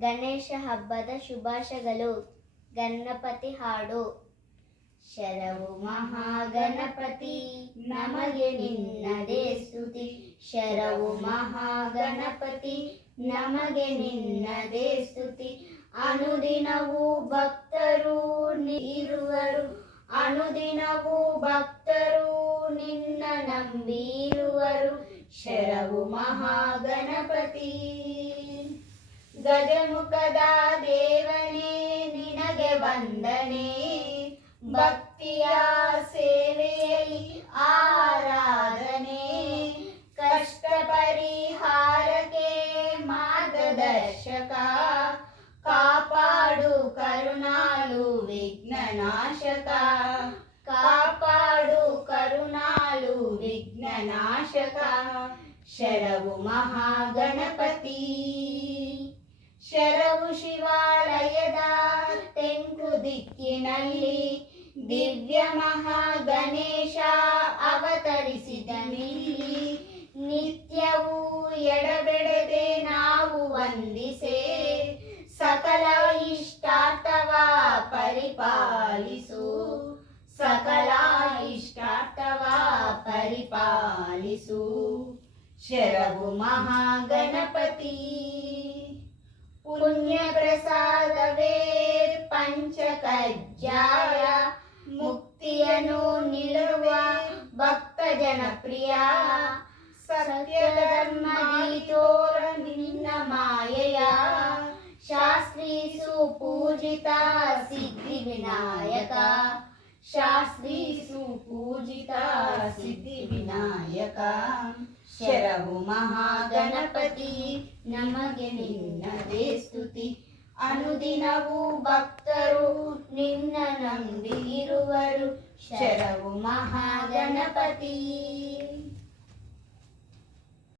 ಗಣೇಶ ಹಬ್ಬದ ಶುಭಾಶಯಗಳು. ಗಣಪತಿ ಹಾಡು. ಶರವು ಮಹಾಗಣಪತಿ ನಮಗೆ ನಿನ್ನದೇ ಸ್ತುತಿ. ಶರವು ಮಹಾಗಣಪತಿ ನಮಗೆ ನಿನ್ನದೇ ಸ್ತುತಿ. ಅನುದಿನವೂ ಭಕ್ತರು ಇರುವರು, ಅನುದಿನವೂ ಭಕ್ತರು ನಿನ್ನ ನಂಬಿರುವರು. ಶರವು ಮಹಾಗಣಪತಿ. ಗಜಮುಖದ ದೇವನೇ ನಿನಗೆ ವಂದನೆ, ಭಕ್ತಿಯ ಸೇವೆಯಲ್ಲಿ ಆರಾಧನೆ. ಕಷ್ಟ ಪರಿಹಾರಕ್ಕೆ ಮಾರ್ಗದರ್ಶಕ, ಕಾಪಾಡು ಕರುಣಾಳು ವಿಘ್ನನಾಶಕ. ಕಾಪಾಡು ಕರುಣಾಳು ವಿಘ್ನನಾಶಕ. ಶರವು ಮಹಾಗಣಪತಿ. ಶರವು ಶಿವಾಲಯದ ತೆಂಕು ದಿಕ್ಕಿನಲ್ಲಿ ದಿವ್ಯ ಮಹಾಗಣೇಶ ಅವತರಿಸಿದನಿಲ್ಲಿ. ನಿತ್ಯವೂ ಎಡಬಿಡದೆ ನಾವು ವಂದಿಸೆ, ಸಕಲ ಇಷ್ಟಾರ್ಥವ ಪರಿಪಾಲಿಸು. ಸಕಲ ಇಷ್ಟಾರ್ಥವ ಪರಿಪಾಲಿಸು. ಶರವು ಮಹಾಗಣಪತಿ. ಪುಣ್ಯ ಪ್ರಸಾದವೇ ಪಂಚಕಜ್ಜಾಯ, ಮುಕ್ತಿಯನ್ನು ನೀಡುವ ಭಕ್ತ ಜನಪ್ರಿಯ. ಸತ್ಯ ಧರ್ಮದಿ ತೋರ ನಿನ್ನ ಮಾಯೆಯ, ಶಾಸ್ತ್ರೀ ಸುಪೂಜಿತ ಸಿದ್ಧಿ ವಿನಾಯಕ. ಶಾಸ್ತ್ರೀ ಸುಪೂಜಿತ ಸಿದ್ಧಿ ವಿನಾಯಕ. ಶರವು ಮಹಾಗಣಪತಿ ನಮಗೆ ನಿನ್ನದೇ ಸ್ತುತಿ. ಅನುದಿನವೂ ಭಕ್ತರು ನಿನ್ನ ನಂಬಿರುವರು. ಶರವು ಮಹಾಗಣಪತಿ.